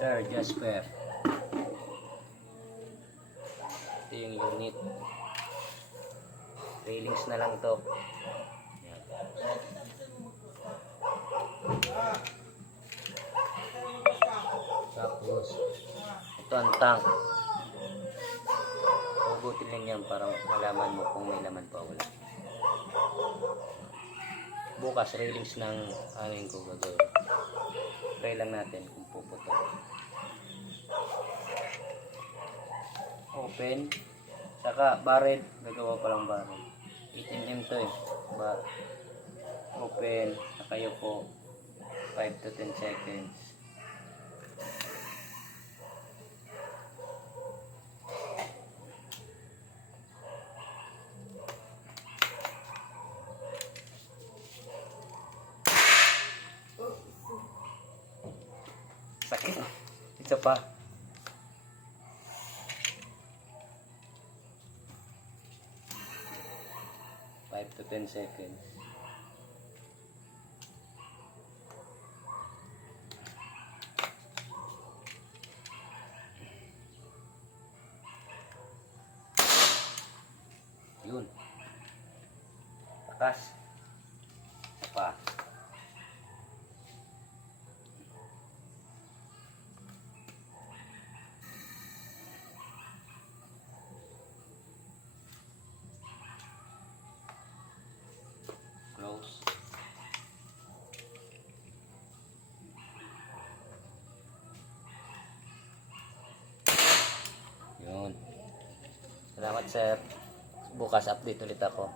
Sir Jasper. Ito yung unit. Railings na lang to. Yan. Tapos ito ang tank. Hugutin lang yan para malaman mo kung may laman pa wala. Bukas railings ng hangin ko gagawin. Try lang natin kung puputo. Open. Saka barrel. Gagawa pa lang barrel. 8mm to eh. Open. Nakayuko. 5 to 10 seconds. Sakit. Isa pa. 5 to 10 seconds. Yun. Takas. Pa. Close. Yun. Salamat sir. Bukas update ulit ako.